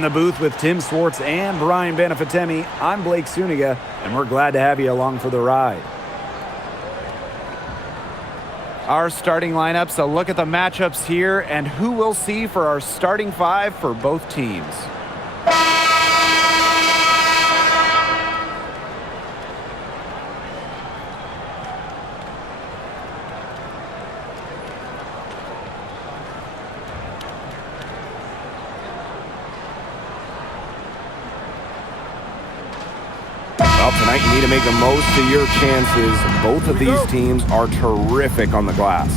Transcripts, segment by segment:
In the booth with Tim Swartz and Brian Benefitemi, I'm Blake Suniga, and we're glad to have you along for the ride. Our starting lineups, a look at the matchups here, and who we'll see for our starting five for both teams. Well, tonight you need to make the most of your chances. Both of these teams are terrific on the glass.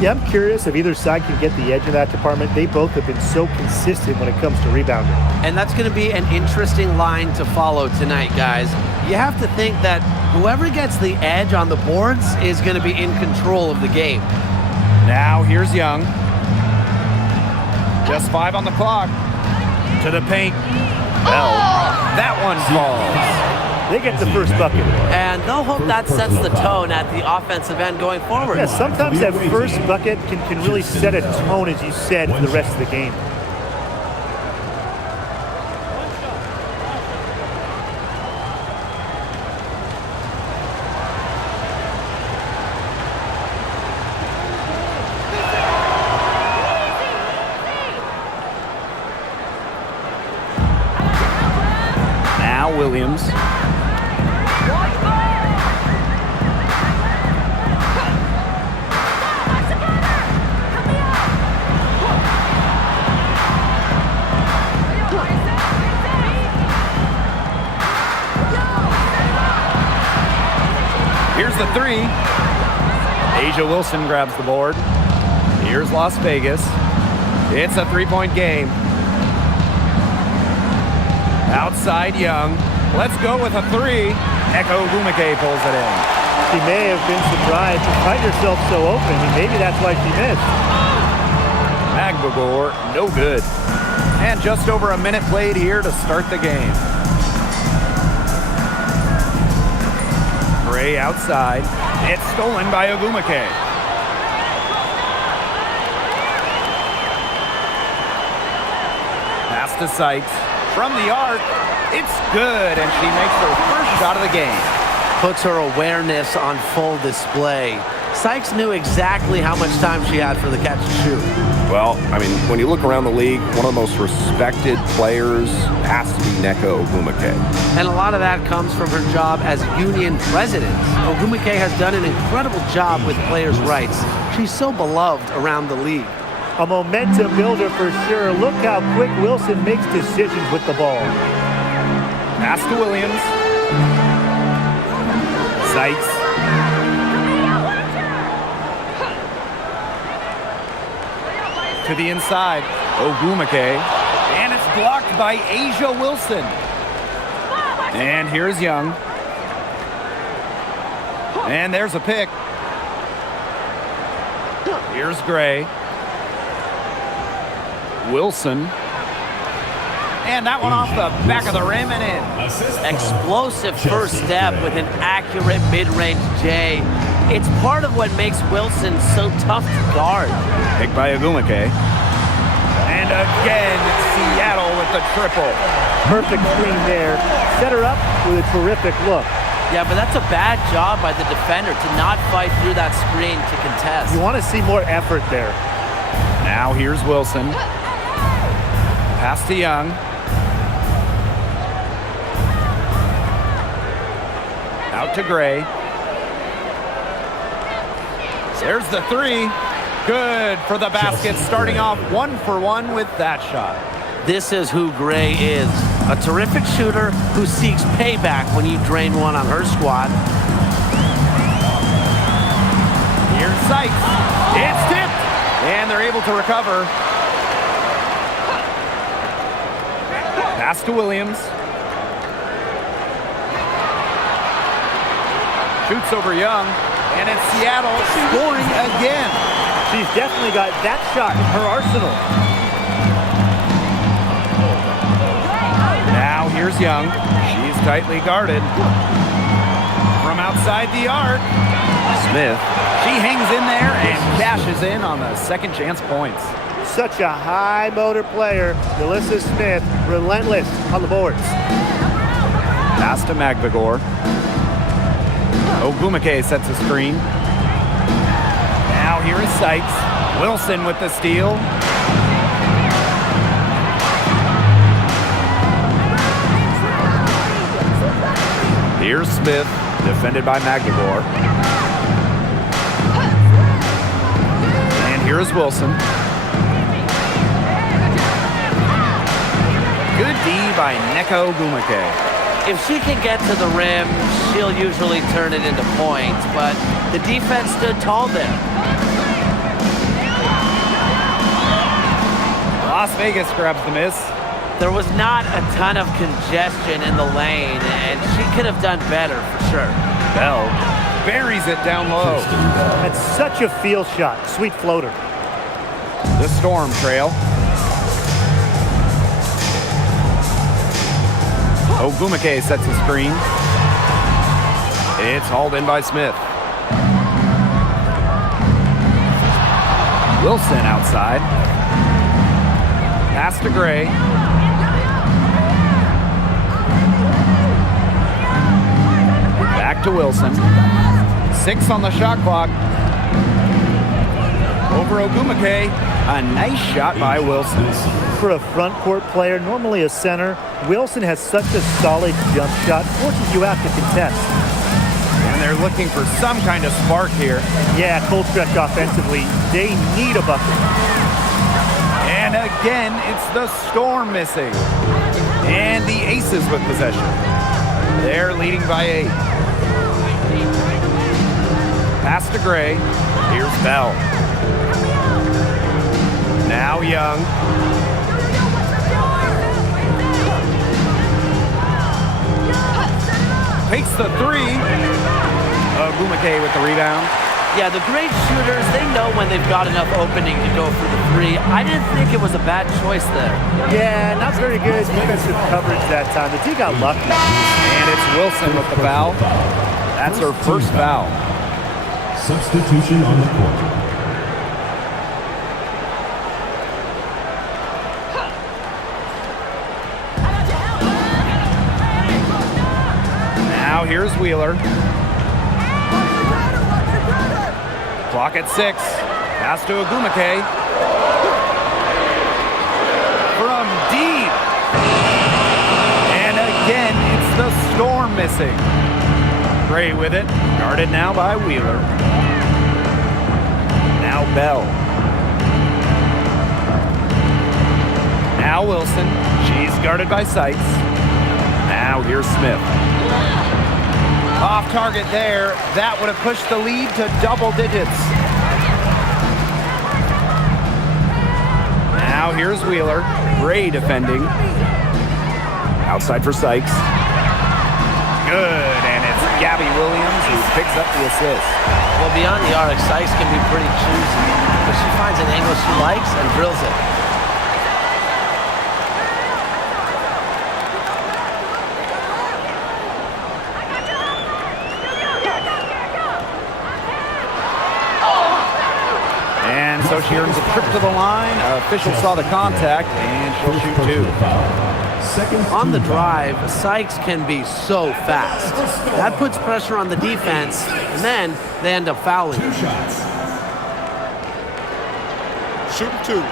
Yeah, I'm curious if either side can get the edge in that department. They both have been so consistent when it comes to rebounding. And that's going to be an interesting line to follow tonight, guys. You have to think that whoever gets the edge on the boards is going to be in control of the game. Now here's Young. Just 5 on the clock. To the paint. Well, that one falls. They get the first bucket. And they'll hope that sets the tone at the offensive end going forward. Yeah, sometimes that first bucket can really set a tone, as you said, for the rest of the game. Now Williams. Here's the three. A'ja Wilson grabs the board. Here's Las Vegas. It's a three-point game. Outside Young. Let's go with a three. Eko Ogwumike pulls it in. She may have been surprised to find herself so open, and maybe that's why she missed. Magbagor, no good. And just over a minute played here to start the game. Gray outside. It's stolen by Ogwumike. Pass to Sykes. From the arc, it's good, and she makes her first shot of the game. Puts her awareness on full display. Sykes knew exactly how much time she had for the catch and shoot. Well, I mean, when you look around the league, one of the most respected players has to be Nneka Ogwumike. And a lot of that comes from her job as union president. Ogwumike has done an incredible job with players' rights. She's so beloved around the league. A momentum builder for sure. Look how quick Wilson makes decisions with the ball. Pass to Williams. Sykes. To the inside. Ogwumike. And it's blocked by A'ja Wilson. And here's Young. And there's a pick. Here's Gray. Wilson. And that one off the back of the rim and in. Explosive first step with an accurate mid-range J. It's part of what makes Wilson so tough to guard. Picked by Ogwumike. And again, Seattle with the triple. Perfect screen there. Set her up with a terrific look. Yeah, but that's a bad job by the defender to not fight through that screen to contest. You want to see more effort there. Now here's Wilson. Pass to Young. Out to Gray. There's the three. Good for the basket, starting off 1 for 1 with that shot. This is who Gray is. A terrific shooter who seeks payback when you drain one on her squad. Here's Sykes. It's tipped. And they're able to recover. Pass to Williams. Shoots over Young. And it's Seattle scoring again. She's definitely got that shot in her arsenal. Now here's Young. She's tightly guarded. From outside the arc. Smith. She hangs in there and cashes in on the second chance points. such a high motor player. Alyssa Smith, relentless on the boards. Pass to Magvigor. Ogumake sets a screen. Now here is Sykes. Wilson with the steal. Here's Smith, defended by Magvigor. And here is Wilson. Good D by Neko Ogumake. If she can get to the rim, she'll usually turn it into points, but the defense stood tall there. Las Vegas grabs the miss. There was not a ton of congestion in the lane, and she could have done better for sure. Bell buries it down low. That's such a feel shot. Sweet floater. The Storm trail. Ogumake sets a screen. It's hauled in by Smith. Wilson outside. Pass to Gray. Back to Wilson. 6 on the shot clock. Over Ogumake. A nice shot by Wilson. For a front court player, normally a center, Wilson has such a solid jump shot, forces you out to contest. And they're looking for some kind of spark here. Yeah, cold stretch offensively. They need a bucket. And again, it's the Storm missing. And the Aces with possession. They're leading by 8. Pass to Gray. Here's Bell. Now Young. Takes the 3. Ogumake with the rebound. Yeah, the great shooters, they know when they've got enough opening to go for the 3. I didn't think it was a bad choice there. Yeah, not very good defensive coverage that time. The team got lucky. And it's Wilson with the foul. That's her first foul. Substitution on the court. Now here's Wheeler. Clock at 6. Pass to Ogumake. From deep. And again, it's the Storm missing. Gray with it. Guarded now by Wheeler. Now Bell. Now Wilson. She's guarded by Sykes. Now here's Smith. Off target there. That would have pushed the lead to double digits. Now here's Wheeler. Gray defending. Outside for Sykes. Good, and it's Gabby Williams who picks up the assist. Well, beyond the arc, Sykes can be pretty choosy, but she finds an angle she likes and drills it. And so she earns a trip to the line. Official saw the contact, and she'll shoot 2. On the drive, Sykes can be so fast. That puts pressure on the defense, and then they end up fouling. Shoot 2.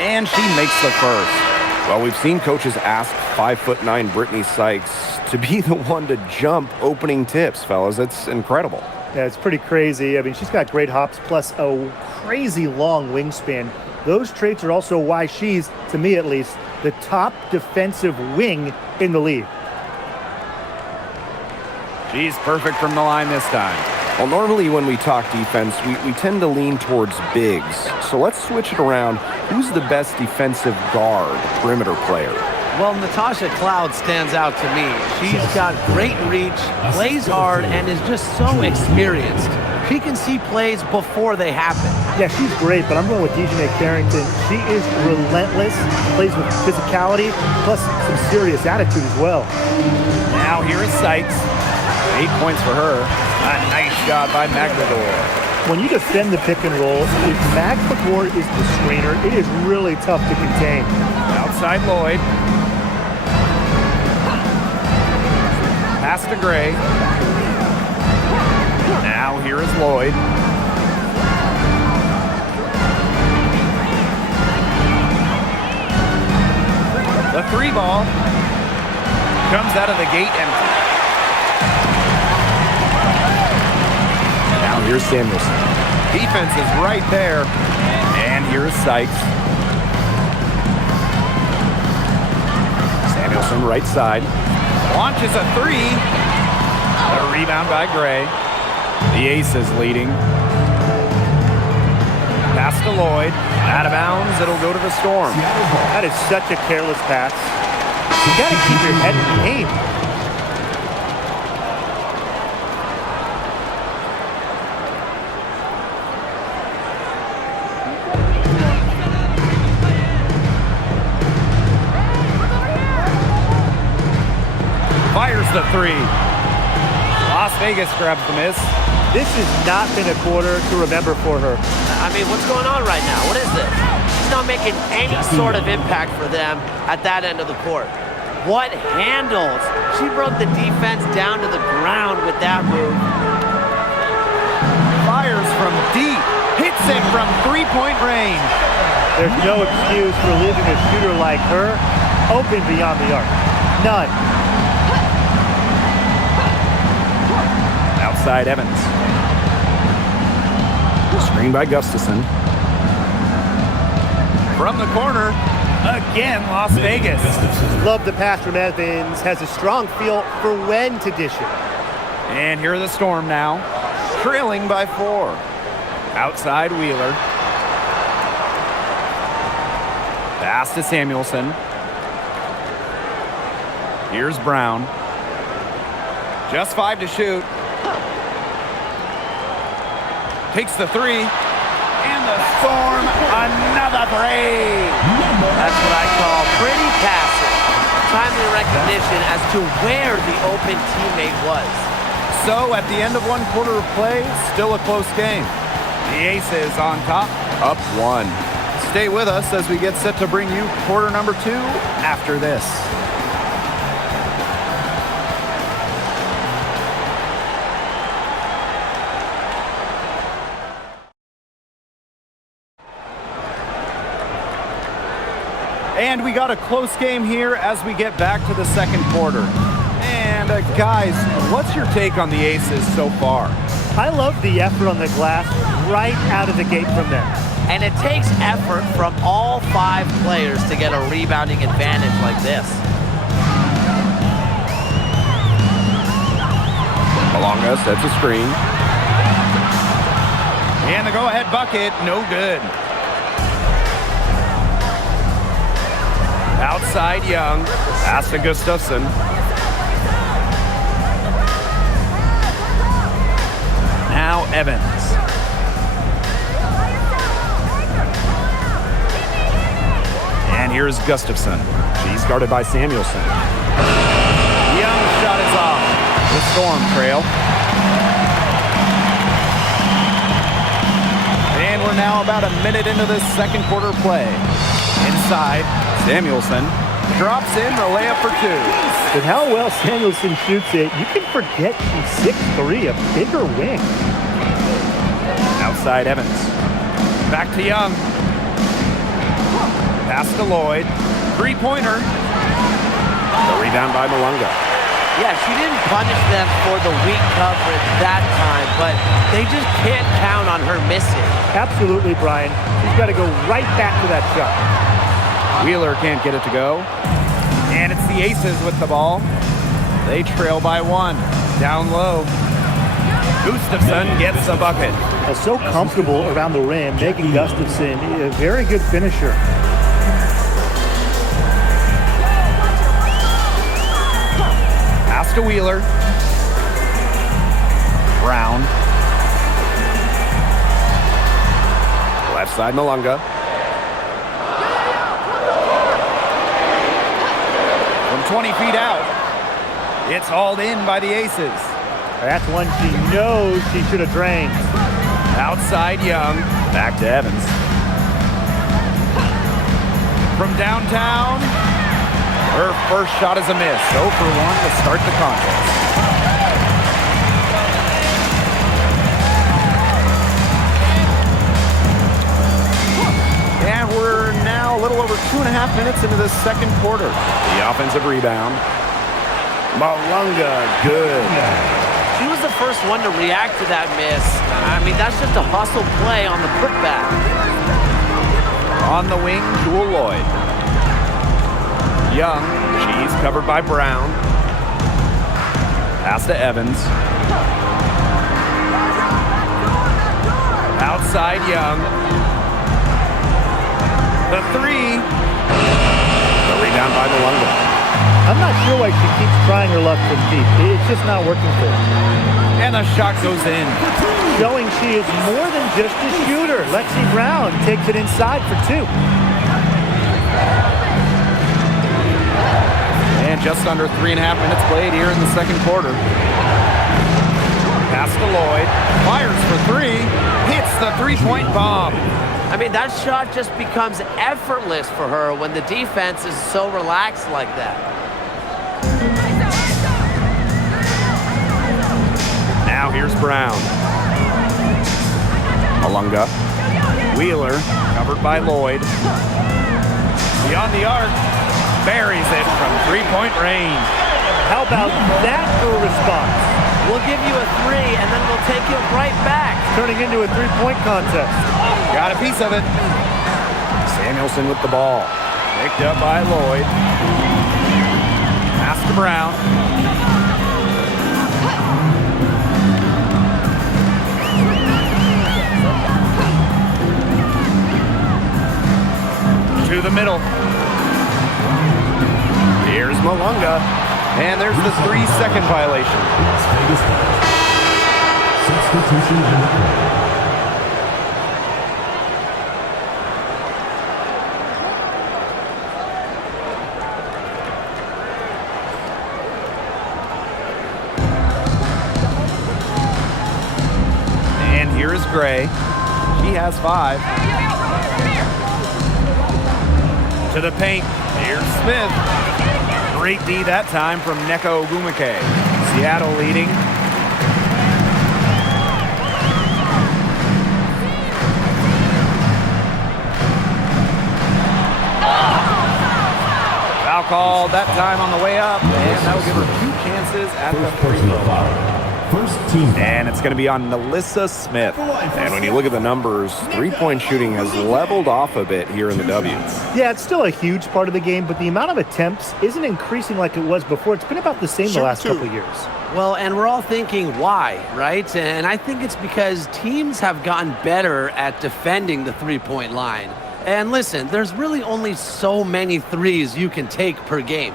And she makes the first. Well, we've seen coaches ask 5'9" Brittany Sykes to be the one to jump opening tips, fellas. It's incredible. Yeah, it's pretty crazy. I mean, she's got great hops plus a crazy long wingspan. Those traits are also why she's, to me at least, the top defensive wing in the league. She's perfect from the line this time. Well, normally when we talk defense, we tend to lean towards bigs. So let's switch it around. Who's the best defensive guard, perimeter player? Well, Natasha Cloud stands out to me. She's got great reach, plays hard, and is just so experienced. he can see plays before they happen. Yeah, she's great, but I'm going with DJ Carrington. She is relentless, plays with physicality, plus some serious attitude as well. Now here is Sykes. 8 points for her. A nice shot by Magdador. When you defend the pick and roll, if Magdador is the screener, it is really tough to contain. Outside Lloyd. Pass to Gray. Now here is Lloyd. The 3 ball comes out of the gate empty. Now here's Samuelson. Defense is right there. And here's Sykes. Samuelson right side. Launches a 3. A rebound by Gray. The Aces leading. Pass to Lloyd. Out of bounds. It'll go to the Storm. That is such a careless pass. You got to keep your head in the game. Fires the 3. Las Vegas grabs the miss. This has not been a quarter to remember for her. I mean, what's going on right now? What is this? She's not making any sort of impact for them at that end of the court. What handles? She broke the defense down to the ground with that move. Fires from deep. Hits it from 3-point range. There's no excuse for leaving a shooter like her open beyond the arc. None. Outside Evans. Screen by Gustafson. From the corner, again Las Vegas. Love the pass from Evans. Has a strong feel for when to dish it. And here are the Storm now, trailing by 4. Outside Wheeler. Pass to Samuelson. Here's Brown. Just 5 to shoot. Takes the 3. And the Storm, another 3. That's what I call pretty passive. Timely recognition as to where the open teammate was. So at the end of 1 quarter of play, still a close game. The Aces on top, up 1. Stay with us as we get set to bring you quarter number 2 after this. And we got a close game here as we get back to the second quarter. And guys, what's your take on the Aces so far? I love the effort on the glass right out of the gate from them. And it takes effort from all 5 players to get a rebounding advantage like this. Malonga sets a screen. And the go-ahead bucket, no good. Outside Young, pass to Gustafson. Now Evans. And here's Gustafson. She's guarded by Samuelson. Young's shot is off. The Storm trail. And we're now about a minute into this second quarter play. Inside, Samuelson drops in the layup for 2. With how well Samuelson shoots it, you can forget she's 6'3", a bigger wing. Outside Evans. Back to Young. Pass to Lloyd. 3-pointer. The rebound by Malonga. Yeah, she didn't punish them for the weak coverage that time, but they just can't count on her missing. Absolutely, Brian. She's got to go right back to that shot. Wheeler can't get it to go. And it's the Aces with the ball. They trail by 1. Down low. Gustafson gets the bucket. So comfortable around the rim, making Gustafson a very good finisher. Pass to Wheeler. Brown. Left side, Malunga. From 20 feet out, it's hauled in by the Aces. That's one she knows she should have drained. Outside Young, back to Evans. From downtown, her first shot is a miss. 0 for 1 to start the contest. And we're now a little over 2.5 minutes into the second quarter. The offensive rebound. Malunga, good. She was the first one to react to that miss. I mean, that's just a hustle play on the putback. On the wing, Jewel Lloyd. Young, she's covered by Brown. Pass to Evans. Outside Young. The three. The rebound by Malunga. I'm not sure why she keeps trying her luck from deep. It's just not working for her. And the shot goes in. Showing she is more than just a shooter. Lexi Brown takes it inside for 2. And just under 3.5 minutes played here in the second quarter. Pass to Lloyd. Fires for 3. Hits the three-point bomb. I mean, that shot just becomes effortless for her when the defense is so relaxed like that. Now here's Brown. Malunga. Wheeler, covered by Lloyd. Beyond the arc, buries it from three-point range. How about that for a response? We'll give you a 3, and then we'll take you right back. Turning into a 3-point contest. Got a piece of it. Samuelson with the ball. Picked up by Lloyd. Pass to Brown. To the middle. Here's Malunga. And there's the 3-second violation. Substitution on the court. And here is Gray. She has 5. To the paint. Here's Smith. Great D that time from Neko Ogumake. Seattle leading. Foul called that time on the way up, and that will give her 2 chances at the free throw. First team. And it's going to be on Melissa Smith. And when you look at the numbers, three-point shooting has leveled off a bit here in the W. Yeah, it's still a huge part of the game, but the amount of attempts isn't increasing like it was before. It's been about the same the last couple of years. Well, and we're all thinking why, right? And I think it's because teams have gotten better at defending the three-point line. And listen, there's really only so many threes you can take per game.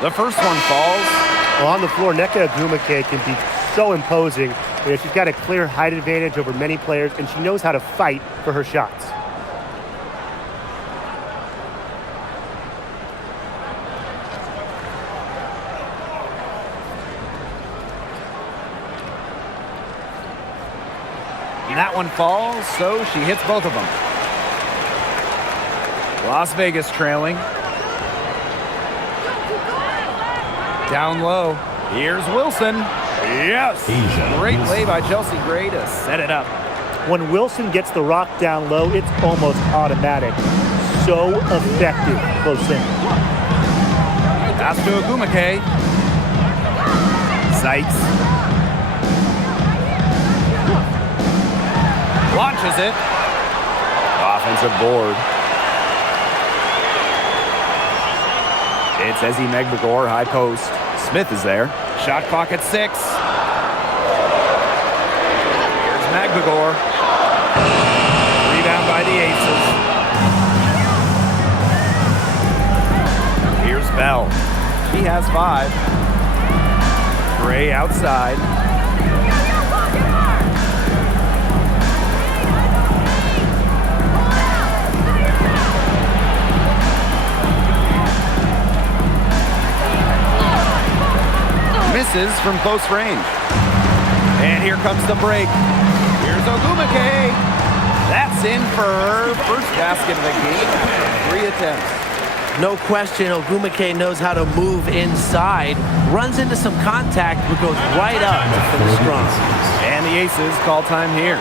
The first one falls. Well, on the floor, Nneka Ogumake can be so imposing. You know, she's got a clear height advantage over many players, and she knows how to fight for her shots. And that one falls, so she hits both of them. Las Vegas trailing. Down low. Here's Wilson. Yes! Great play by Chelsea Gray to set it up. When Wilson gets the rock down low, it's almost automatic. So effective close in. Pass to Ogumake. Sykes. Launches it. Offensive board. It's Ezzy Megbagor, high post. Smith is there. Shot clock at 6. Here's Megbagor. Rebound by the Aces. Here's Bell. She has 5. Gray outside. Misses from close range. And here comes the break. Here's Ogumake. That's in for her first basket of the game. 3 attempts. No question, Ogumake knows how to move inside, runs into some contact, but goes right up to finish strong. And the Aces call time here.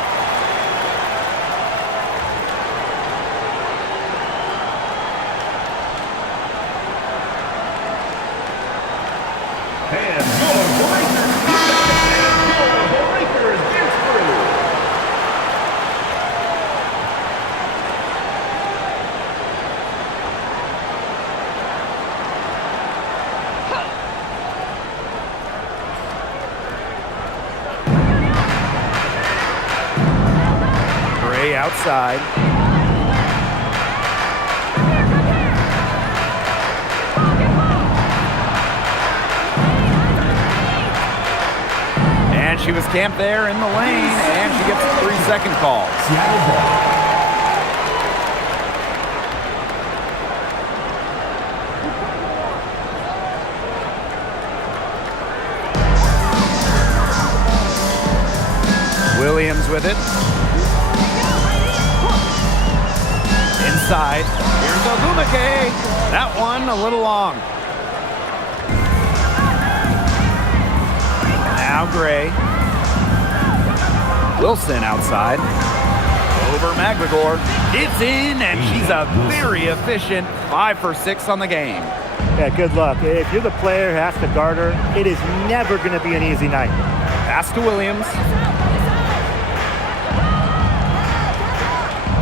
Outside. And she was camped there in the lane, and she gets a 3-second call. Seattle ball. Williams with it. Inside. Here's Ogumake. That one a little long. Now Gray. Wilson outside. Over McGregor. It's in, and she's a very efficient 5 for 6 on the game. Yeah, good luck. If you're the player who has to guard her, it is never going to be an easy night. Pass to Williams.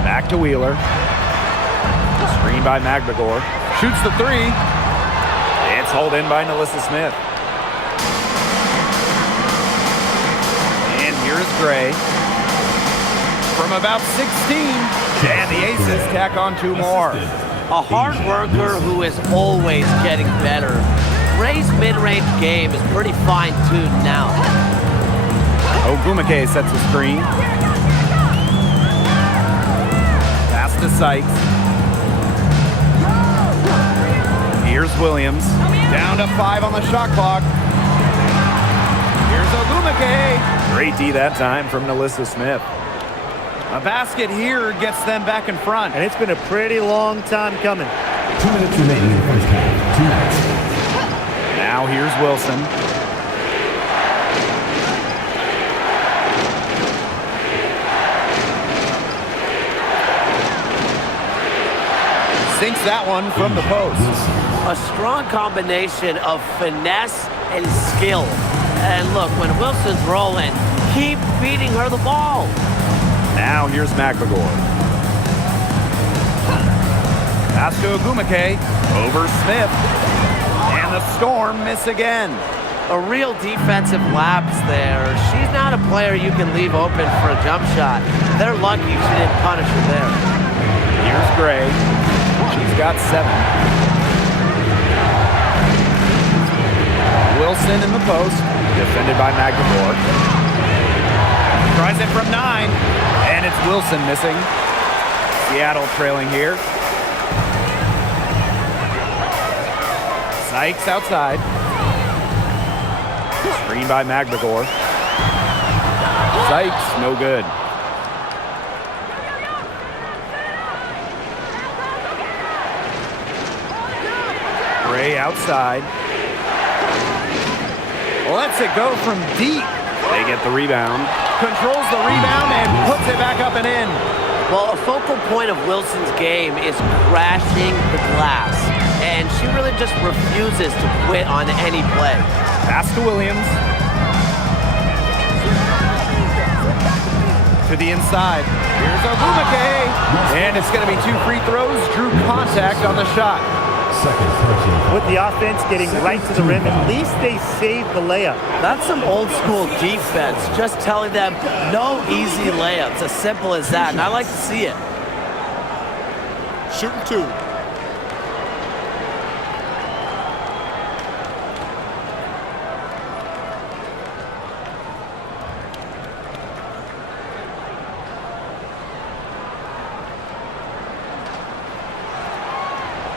Back to Wheeler. Screen by McGregor. Shoots the 3. It's hauled in by Nalissa Smith. And here's Gray. From about 16. And the Aces tack on 2 more. A hard worker who is always getting better. Gray's mid-range game is pretty fine-tuned now. Ogumake sets a screen. Pass to Sykes. Here's Williams. Down to 5 on the shot clock. Here's Ogumake. Great D that time from Nalissa Smith. A basket here gets them back in front. And it's been a pretty long time coming. 2 minutes remaining in the first half. 2 minutes. Now here's Wilson. Sinks that one from the post. A strong combination of finesse and skill. And look, when Wilson's rolling, keep feeding her the ball. Now here's McGregor. Pass to Ogumake. Over Smith. And the Storm miss again. A real defensive lapse there. She's not a player you can leave open for a jump shot. They're lucky she didn't punish her there. Here's Gray. She's got 7. Wilson in the post. Defended by McGregor. Tries it from 9. And it's Wilson missing. Seattle trailing here. Sykes outside. Screen by McGregor. Sykes, no good. Gray outside. Lets it go from deep. They get the rebound. Controls the rebound and puts it back up and in. Well, a focal point of Wilson's game is crashing the glass. And she really just refuses to quit on any play. Pass to Williams. To the inside. Here's Ogumake. And it's going to be 2 free throws. Drew contact on the shot. With the offense getting right to the rim, at least they saved the layup. That's some old school defense, just telling them no easy layups, as simple as that, and I like to see it. Shooting 2.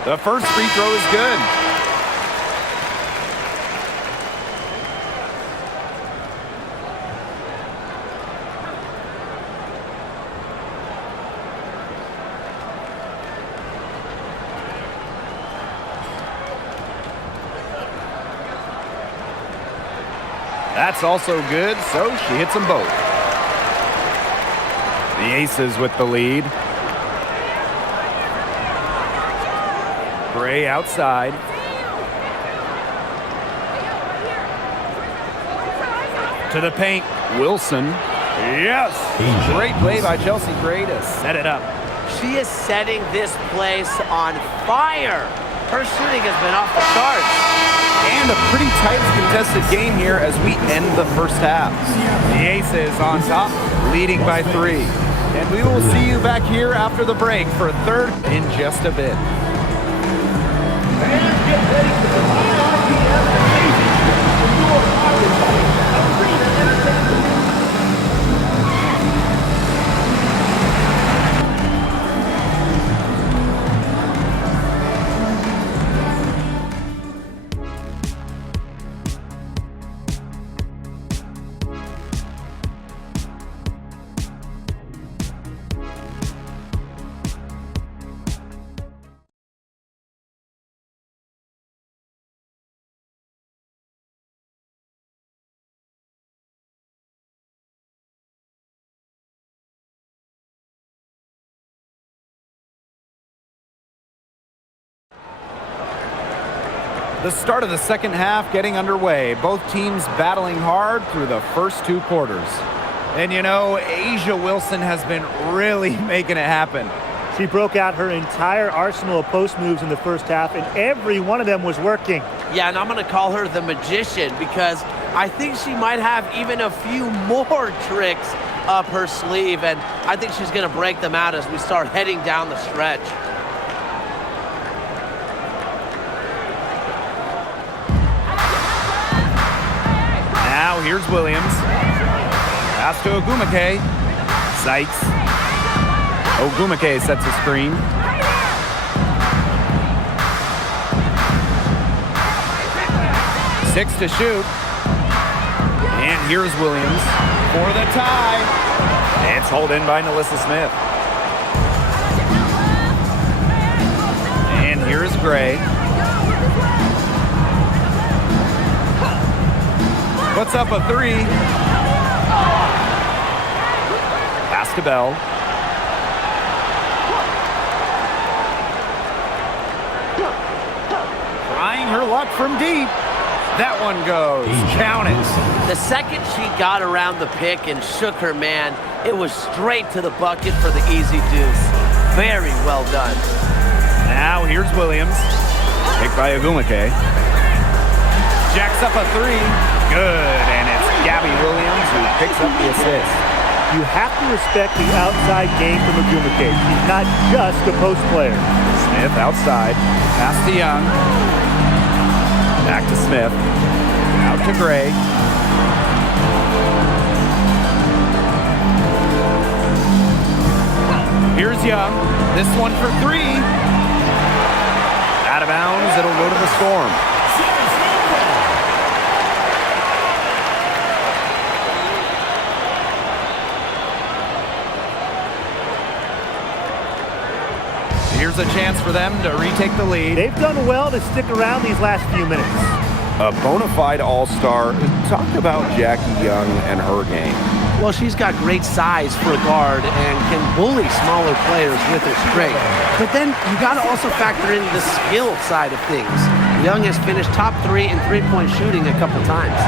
The first free throw is good. That's also good, so she hits them both. The Aces with the lead. Gray outside. To the paint, Wilson. Yes! Great play by Chelsea Gray to set it up. She is setting this place on fire. Her shooting has been off the charts. And a pretty tightly contested game here as we end the first half. The Aces on top, leading by 3. And we will see you back here after the break for third in just a bit. The start of the second half getting underway. Both teams battling hard through the first 2 quarters. And you know, A'ja Wilson has been really making it happen. She broke out her entire arsenal of post moves in the first half, and every one of them was working. Yeah, and I'm going to call her the magician because I think she might have even a few more tricks up her sleeve, and I think she's going to break them out as we start heading down the stretch. Now here's Williams. Pass to Ogumake. Sykes. Ogumake sets a screen. Six to shoot. And here's Williams for the tie. It's hauled in by Nalissa Smith. And here's Gray. Puts up a 3. Pass to Bell. Trying her luck from deep. That one goes. Count it. The second she got around the pick and shook her man, it was straight to the bucket for the easy deuce. Very well done. Now here's Williams. Picked by Ogumake. Jacks up a 3. Good, and it's Gabby Williams who picks up the assist. You have to respect the outside game from Ogumake. She's not just a post player. Smith outside. Pass to Young. Back to Smith. Out to Gray. Here's Young. This one for 3. Out of bounds. It'll go to the Storm. Here's a chance for them to retake the lead. They've done well to stick around these last few minutes. A bona fide all-star. Talk about Jackie Young and her game. Well, she's got great size for a guard and can bully smaller players with her strength. But then you got to also factor in the skill side of things. Young has finished top 3 in three-point shooting a couple times.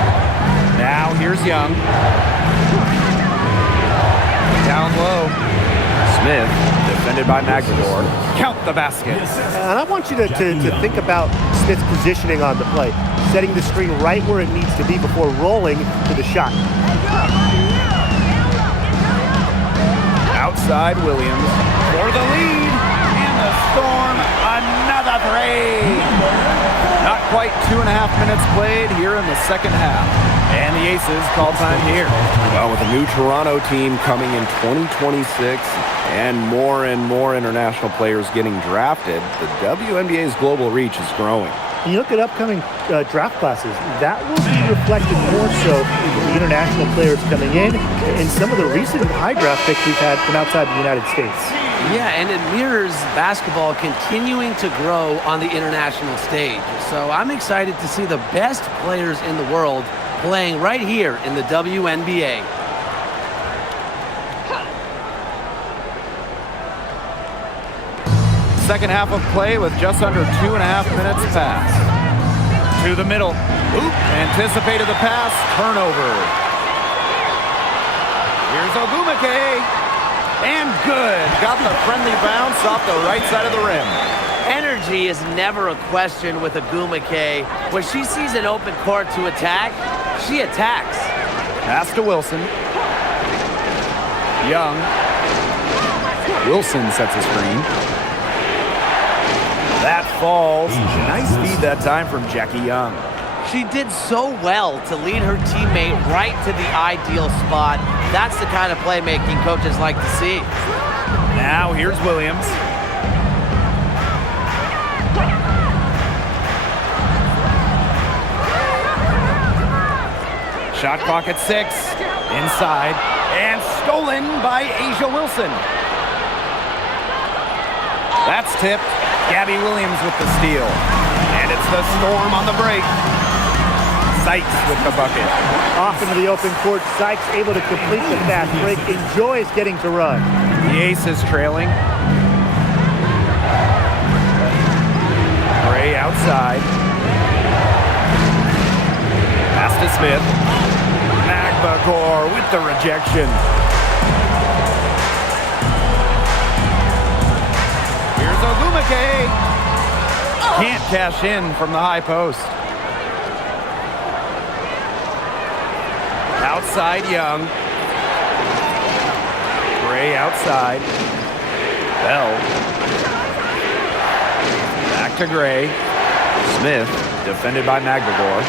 Now here's Young. Down low. Smith, defended by McLemore. Count the basket. And I want you to think about Smith's positioning on the play, setting the screen right where it needs to be before rolling to the shot. Outside Williams for the lead. And the Storm, another 3. Not quite 2.5 minutes played here in the second half. And the Aces call time here. Well, with a new Toronto team coming in 2026 and more international players getting drafted, the WNBA's global reach is growing. And you look at upcoming draft classes, that will be reflected more so in the international players coming in and some of the recent high draft picks we've had from outside the United States. Yeah, and it mirrors basketball continuing to grow on the international stage. So I'm excited to see the best players in the world playing right here in the WNBA. Second half of play with just under 2.5 minutes passed. To the middle. Oop, anticipated the pass. Turnover. Here's Ogumake. And good. Got the friendly bounce off the right side of the rim. Energy is never a question with Ogumake. When she sees an open court to attack, she attacks. Pass to Wilson. Young. Wilson sets a screen. That falls. Nice feed that time from Jackie Young. She did so well to lead her teammate right to the ideal spot. That's the kind of playmaking coaches like to see. Now here's Williams. Shot clock at 6. Inside. And stolen by Asia Wilson. That's tipped. Gabby Williams with the steal. And it's the Storm on the break. Sykes with the bucket. Off into the open court. Sykes able to complete the fast break. Enjoys getting to run. The Ace is trailing. Gray outside. Pass to Smith. Magbagor with the rejection. Here's Ogumake. Can't cash in from the high post. Outside Young. Gray outside. Bell. Back to Gray. Smith, defended by Magbagor.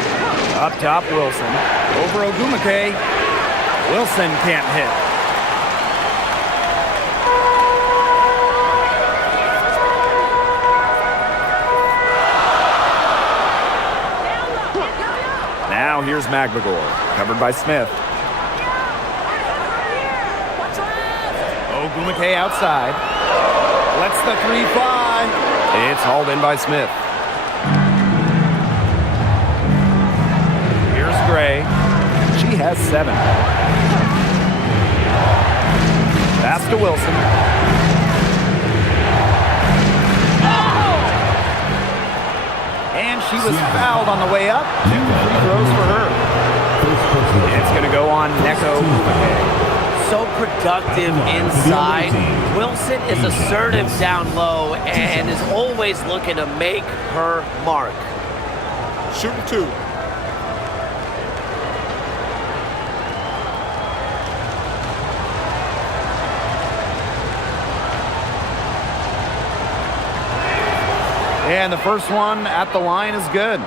Up top, Wilson. Over Ogumake. Wilson can't hit. Now here's Magbagor, covered by Smith. Ogumake outside. Lets the 3 fly. It's hauled in by Smith. Here's Gray. She has 7. Pass to Wilson. And she was fouled on the way up. 2 free throws for her. It's going to go on Neko Ogumake. So productive inside. Wilson is assertive down low and is always looking to make her mark. Shooting 2. And the first one at the line is good.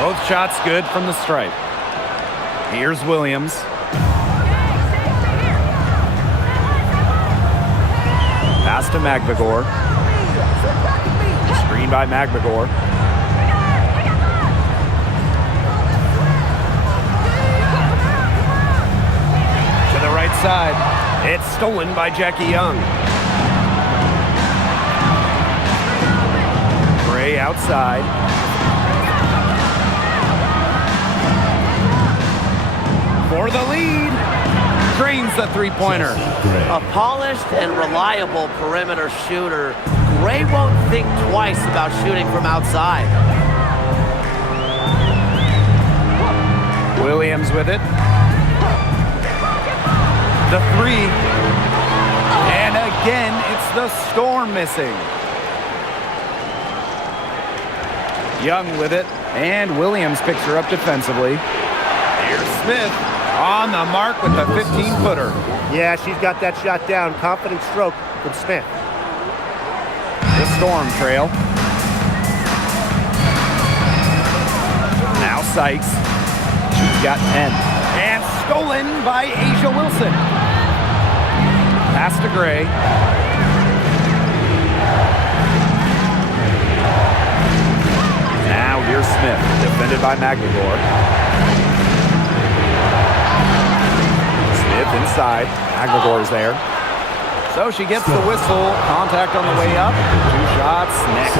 Both shots good from the stripe. Here's Williams. Pass to Magbagor. Screen by Magbagor. To the right side. It's stolen by Jackie Young. Gray outside. For the lead. Drains the three-pointer. A polished and reliable perimeter shooter. Gray won't think twice about shooting from outside. Williams with it. The 3. And again, it's the Storm missing. Young with it. And Williams picks her up defensively. Here's Smith. On the mark with the 15-footer. Yeah, she's got that shot down. Confident stroke from Smith. The Storm trail. Now Sykes. She's got 10. And stolen by Asia Wilson. Pass to Gray. Now Now here's Smith, defended by McGregor. Smith inside. McGregor's there. So she gets the whistle. Contact on the way up. 2 shots next.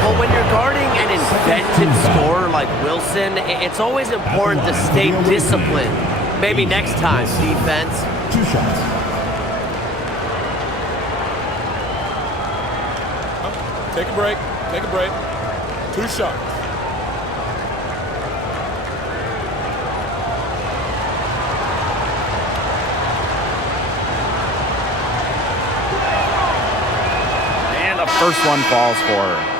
Well, when you're guarding an inventive scorer like Wilson, it's always important to stay disciplined. Maybe next time, defense. 2 shots. Take a break. Take a break. 2 shots. And the first one falls for her.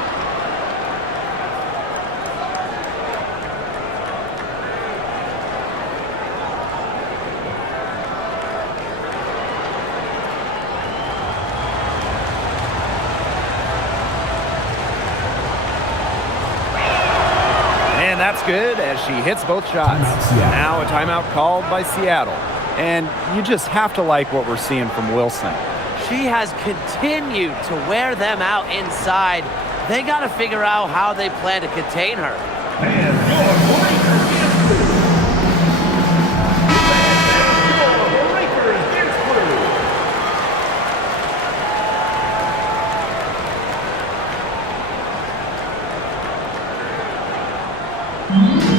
And that's good as she hits both shots. Now a timeout called by Seattle. And you just have to like what we're seeing from Wilson. She has continued to wear them out inside. They got to figure out how they plan to contain her.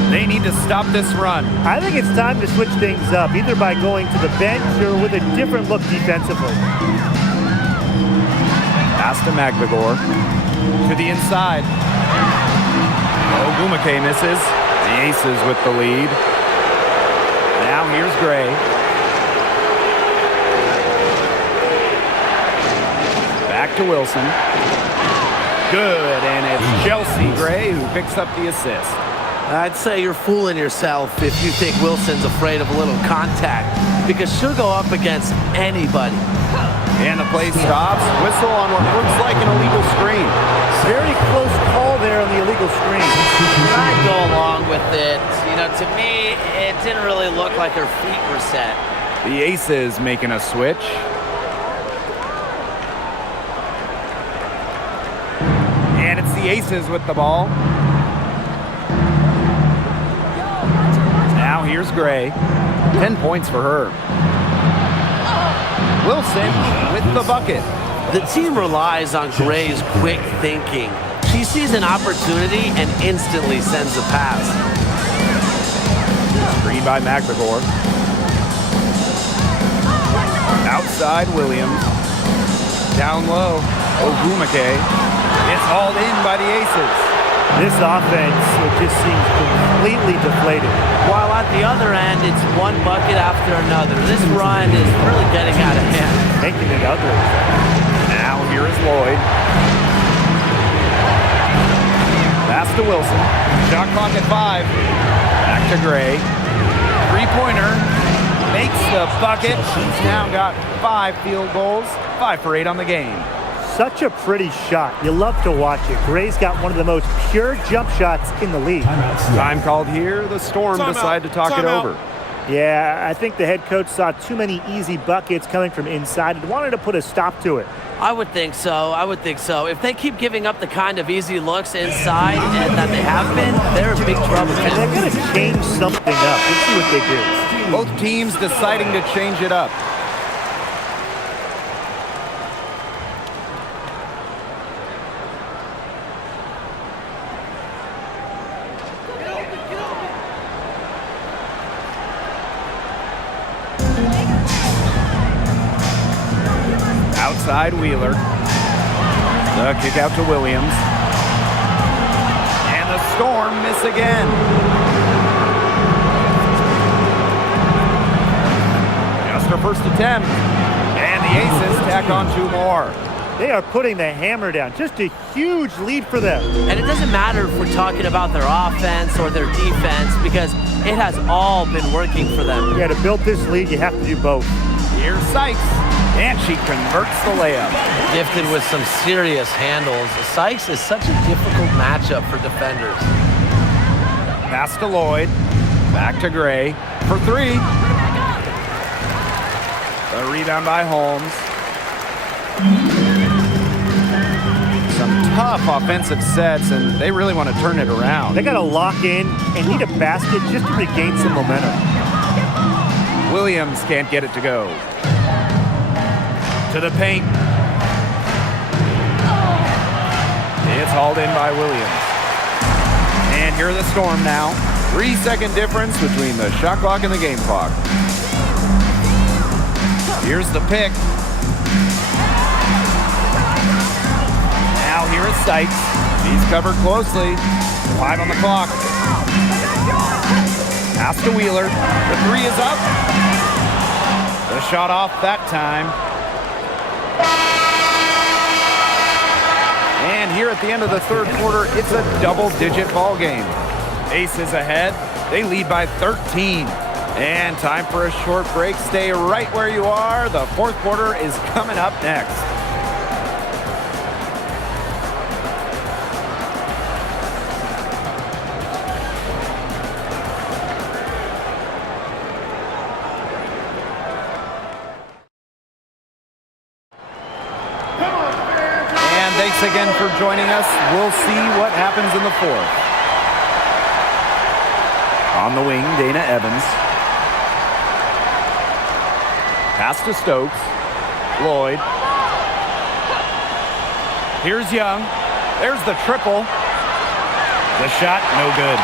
They need to stop this run. I think it's time to switch things up, either by going to the bench or with a different look defensively. Pass to McGregor. To the inside. Ogumake misses. The Aces with the lead. Now here's Gray. Back to Wilson. Good, and it's Chelsea Gray who picks up the assist. I'd say you're fooling yourself if you think Wilson's afraid of a little contact, because she'll go up against anybody. And the play stops. Whistle on what looks like an illegal screen. Very close call there on the illegal screen. I'd go along with it. You know, to me, it didn't really look like her feet were set. The Aces making a switch. And it's the Aces with the ball. Now here's Gray. 10 points for her. Wilson with the bucket. The team relies on Gray's quick thinking. She sees an opportunity and instantly sends a pass. Screen by McGregor. Outside Williams. Down low. Ogumake. It's hauled in by the Aces. This offense, it just seems completely deflated. While at the other end, it's one bucket after another. This run is really getting out of hand. Making it ugly. Now here is Lloyd. Pass to Wilson. Shot clock at 5. Back to Gray. Three-pointer. Makes the bucket. She's now got 5 field goals. 5 for 8 on the game. Such a pretty shot. You love to watch it. Gray's got one of the most pure jump shots in the league. Time called here. The Storm decide to talk it over. Yeah, I think the head coach saw too many easy buckets coming from inside and wanted to put a stop to it. I would think so. I would think so. If they keep giving up the kind of easy looks inside and that they have been, they're in big trouble. And they're going to change something up. Let's see what they do. Both teams deciding to change it up. Outside Wheeler. The kick out to Williams. And the Storm miss again. Just her first attempt. And the Aces tack on 2 more. They are putting the hammer down. Just a huge lead for them. And it doesn't matter if we're talking about their offense or their defense, because it has all been working for them. Yeah, to build this lead, you have to do both. Here's Sykes. And she converts the layup. Gifted with some serious handles. Sykes is such a difficult matchup for defenders. Pass to Lloyd. Back to Gray for 3. The rebound by Holmes. Some tough offensive sets, and they really want to turn it around. They got to lock in and need a basket just to regain some momentum. Williams can't get it to go. To the paint. It's hauled in by Williams. And here are the Storm now. 3-second difference between the shot clock and the game clock. Here's the pick. Now here is Sykes. He's covered closely. 5 on the clock. Pass to Wheeler. The 3 is up. The shot off that time. And here at the end of the third quarter, it's a double-digit ball game. Aces ahead. They lead by 13. And time for a short break. Stay right where you are. The fourth quarter is coming up next. And thanks again for joining us. We'll see what happens in the fourth. On the wing, Dana Evans. Pass to Stokes. Lloyd. Here's Young. There's the triple. The shot, no good.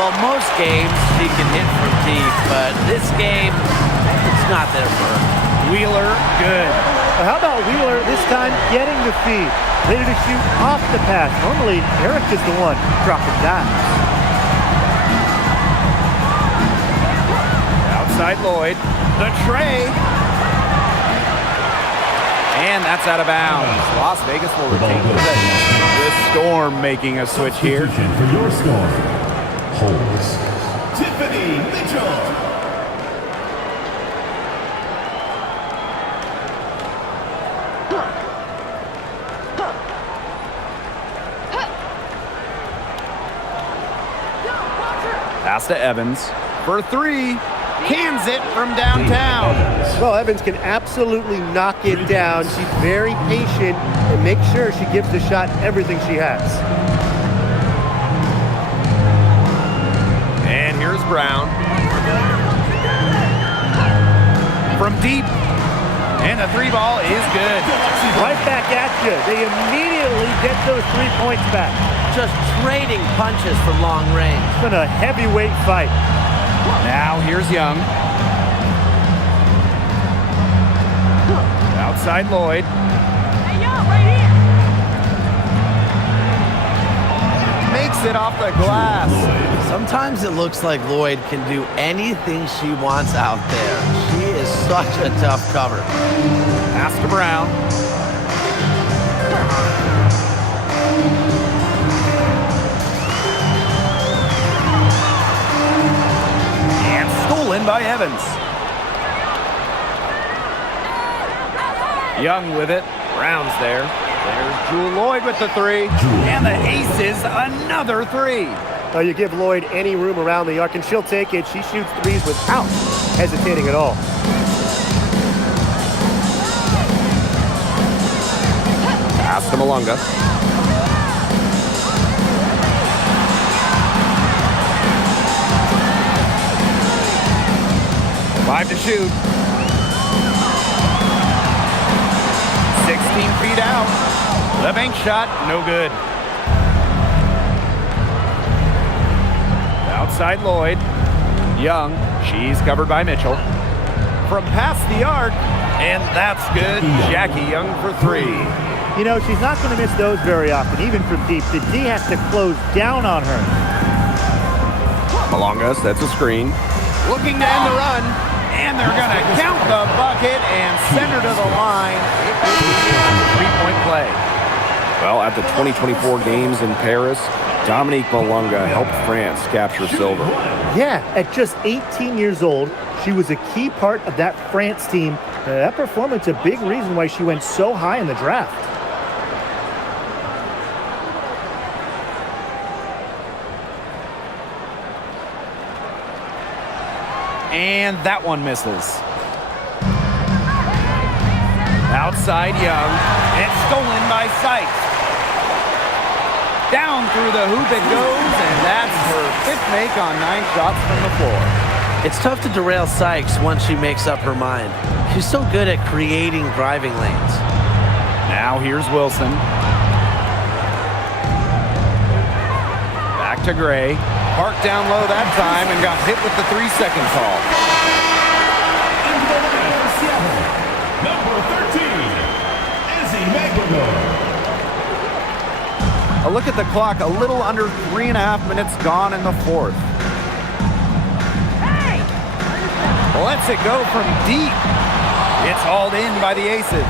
Well, most games she can hit from deep, but this game, it's not there for her. Wheeler, good. How about Wheeler this time getting the feed? Ready to shoot off the pass. Normally, Eric is the one dropping dimes. Outside Lloyd. The tray. And that's out of bounds. Las Vegas will retain possession. The Storm making a switch here. Substitution for your Storm holds Tiffany Mitchell. Pass to Evans for 3. Cans it from downtown. Well, Evans can absolutely knock it down. She's very patient and makes sure she gives the shot everything she has. And here's Brown. From deep. And the 3 ball is good. Right back at you. They immediately get those 3 points back. Just trading punches from long range. It's been a heavyweight fight. Now here's Young. Outside Lloyd. Hey, Young, right here. Makes it off the glass. Sometimes it looks like Lloyd can do anything she wants out there. She is such a tough cover. Pass to Brown. Stolen by Evans. Young with it. Brown's there. There's Jewel Lloyd with the 3. And the aces, another 3. You give Lloyd any room around the arc, and she'll take it. She shoots threes without hesitating at all. Pass to Malunga. 5 to shoot. 16 feet out. The bank shot, no good. Outside Lloyd. Young, she's covered by Mitchell. From past the arc, and that's good. Jackie Young for 3. You know, she's not going to miss those very often, even from deep. The D has to close down on her. Malunga sets a screen. Looking to end the run, and they're going to count the bucket and send her to the line. It will be a 3-point play. Well, at the 2024 games in Paris, Dominique Malunga helped France capture silver. Yeah, at just 18 years old, she was a key part of that France team. That performance, a big reason why she went so high in the draft. And that one misses. Outside Young. It's stolen by Sykes. Down through the hoop it goes, and that's her 5th make on 9 shots from the floor. It's tough to derail Sykes once she makes up her mind. She's so good at creating driving lanes. Now here's Wilson. Back to Gray. Parked down low that time and got hit with the 3-second call. Number 13, Izzy McLemore. A look at the clock, a little under 3.5 minutes gone in the 4th. Lets it go from deep. It's hauled in by the Aces.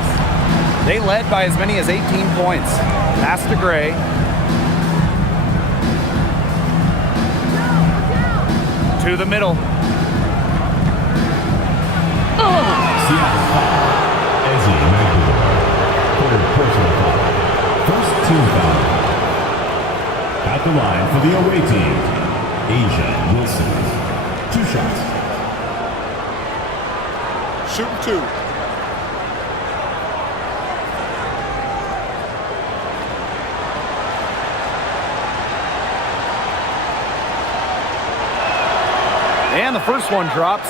They led by as many as 18 points. Pass to Gray. To the middle. Seattle foul. Izzy McLemore. 3rd personal foul. First team foul. At the line for the away team, Asia Wilson. 2 shots. Shooting 2. And the first one drops.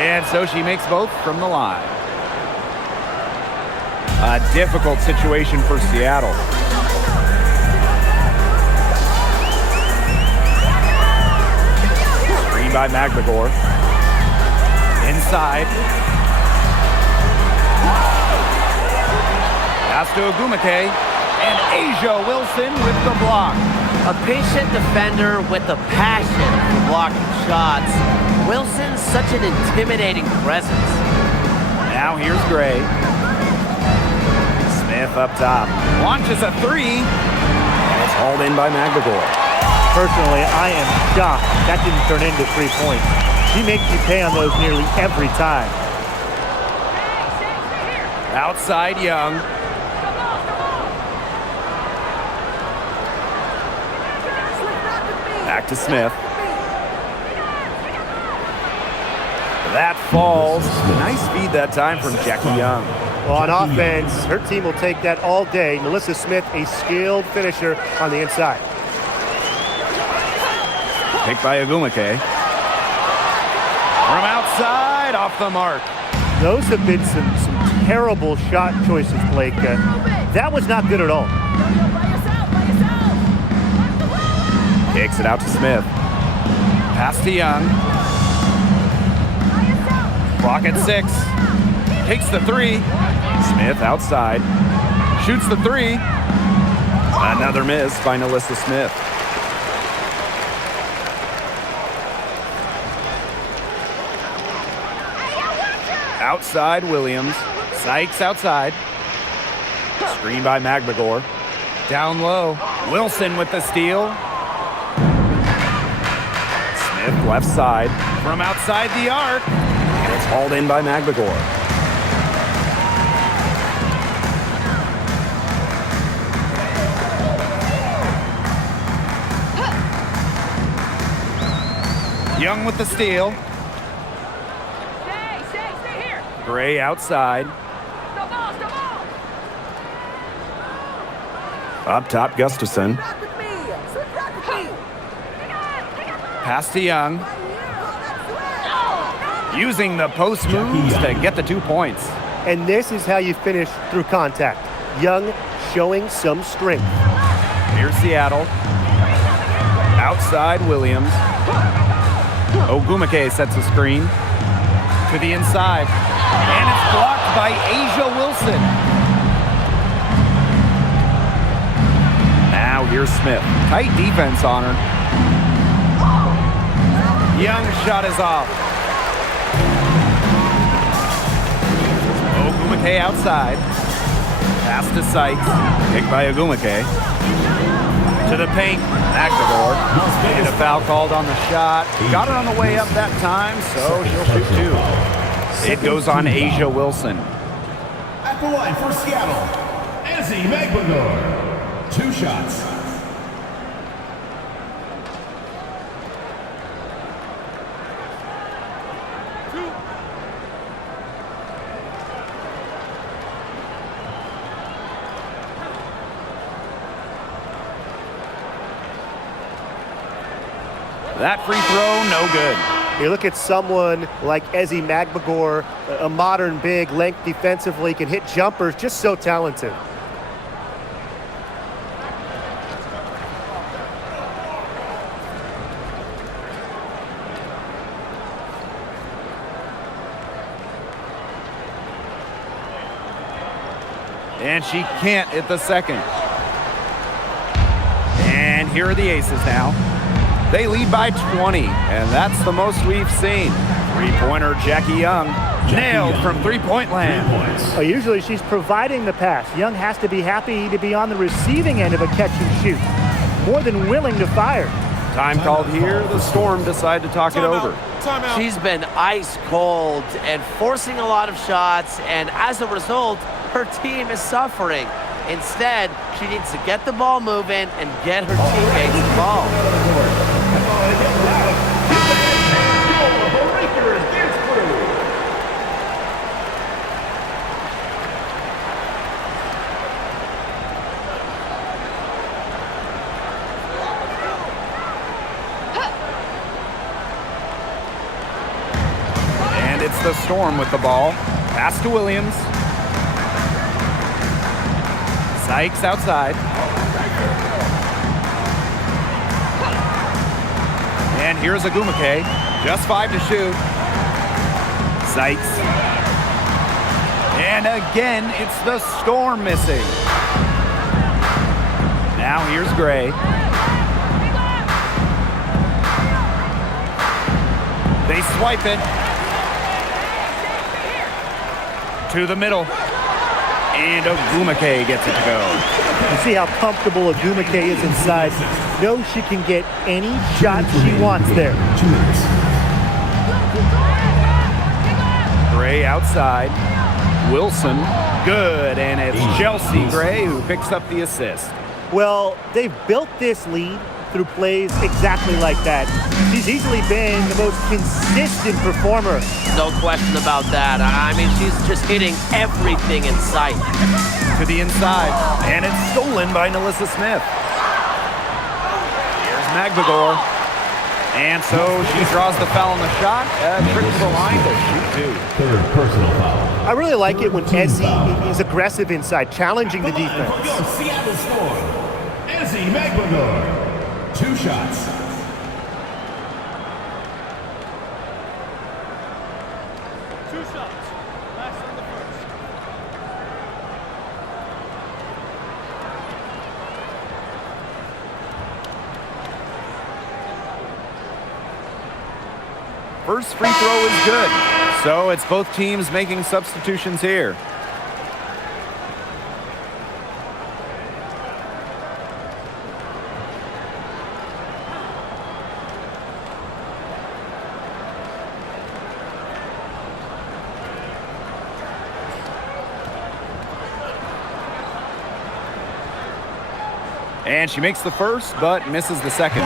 And so she makes both from the line. A difficult situation for Seattle. Screen by McGregor. Inside. Pass to Ogumake. And Asia Wilson with the block. A patient defender with a passion for blocking shots. Wilson's such an intimidating presence. Now here's Gray. Smith up top. Launches a 3. And it's hauled in by McGregor. Personally, I am shocked that didn't turn into 3 points. She makes you pay on those nearly every time. Outside Young. Back to Smith. That falls. Nice feed that time from Jackie Young. Well, on offense, her team will take that all day. Melissa Smith, a skilled finisher on the inside. Picked by Ogumake. From outside, off the mark. Those have been some terrible shot choices, Blake. That was not good at all. Kicks it out to Smith. Pass to Young. Clock at 6. Takes the 3. Smith outside. Shoots the 3. Another miss by Melissa Smith. Outside Williams. Sykes outside. Screen by McGregor. Down low. Wilson with the steal. Smith left side. From outside the arc. And it's hauled in by McGregor. Young with the steal. Stay here. Gray outside. Up top, Gustafson. Pass to Young. Using the post moves to get the 2 points. And this is how you finish through contact. Young showing some strength. Here's Seattle. Outside Williams. Ogumake sets a screen. To the inside. And it's blocked by Asia Wilson. Now here's Smith. Tight defense on her. Young's shot is off. Ogumake outside. Pass to Sykes. Picked by Ogumake. To the paint. McGregor. And a foul called on the shot. Got her on the way up that time, so she'll shoot 2. It goes on Asia Wilson. At At the line for Seattle, Ezzy Magbagor. 2 shots. That free throw, no good. You look at someone like Ezzy Magbagor, a modern big, length defensively, can hit jumpers, just so talented. And she can't hit the second. And here are the aces now. They lead by 20, and that's the most we've seen. Three-pointer Jackie Young nailed from three-point land. Oh, usually she's providing the pass. Young has to be happy to be on the receiving end of a catch and shoot. More than willing to fire. Time called here. The Storm decide to talk it over. Timeout. She's been ice cold and forcing a lot of shots, and as a result, her team is suffering. Instead, she needs to get the ball moving and get her teammates involved. And it's the Storm with the ball. Pass to Williams. Sykes outside. And here's Agumake. Just 5 to shoot. Sykes. And again, it's the Storm missing. Now here's Gray. They swipe it. To the middle. And Agumake gets it to go. You see how comfortable Agumake is inside. Knows she can get any shot she wants there. 2 minutes. Gray outside. Wilson, good. And it's Chelsea Gray who picks up the assist. Well, they've built this lead through plays exactly like that. She's easily been the most consistent performer. No question about that. I mean, she's just hitting everything in sight. To the inside. And it's stolen by Nalissa Smith. Here's Magbagor. And so she draws the foul on the shot. Trip to the line to shoot 2. 3rd personal foul. I really like it when Ezzy is aggressive inside, challenging the defense. Seattle Storm, Ezzy Magbagor. 2 shots. Two shots. Last on the first. First free throw is good. So it's both teams making substitutions here. And she makes the first, but misses the second.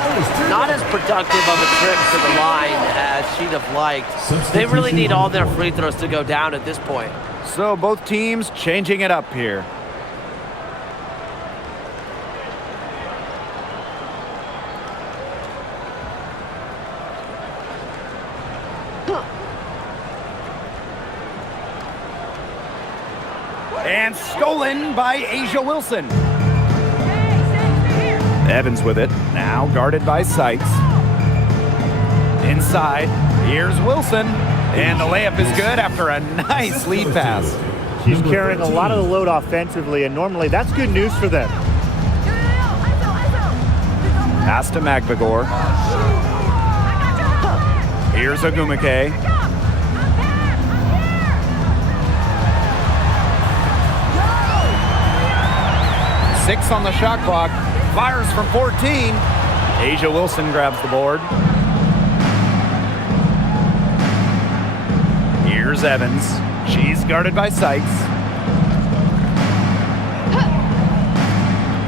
Not as productive of a trip to the line as she'd have liked. They really need all their free throws to go down at this point. So both teams changing it up here. And stolen by Asia Wilson. Evans with it, now guarded by Sykes. Inside, here's Wilson. And the layup is good after a nice lead pass. She's carrying a lot of the load offensively, and normally that's good news for them. Pass to Magbagor. Here's Agumake. Six on the shot clock. Fires from 14. Asia Wilson grabs the board. Here's Evans. She's guarded by Sykes.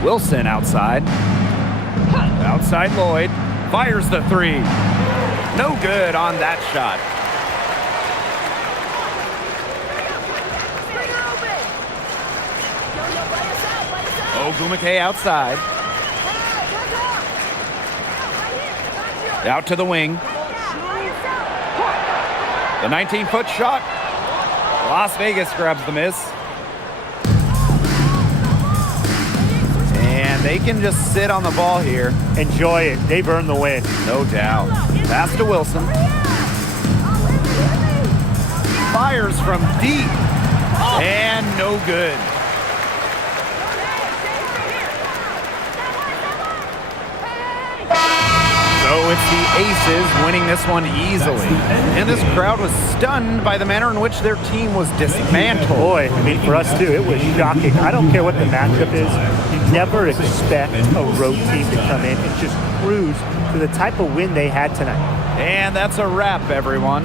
Wilson outside. Outside Lloyd. Fires the three. No good on that shot. Ogumake outside. Out to the wing. The 19-foot shot. Las Vegas grabs the miss. And they can just sit on the ball here. Enjoy it. They've earned the win. No doubt. Pass to Wilson. Fires from deep. And no good. So it's the Aces winning this one easily. And this crowd was stunned by the manner in which their team was dismantled. Boy, I mean, for us too, it was shocking. I don't care what the matchup is. You never expect a road team to come in and just cruise to the type of win they had tonight. And that's a wrap, everyone.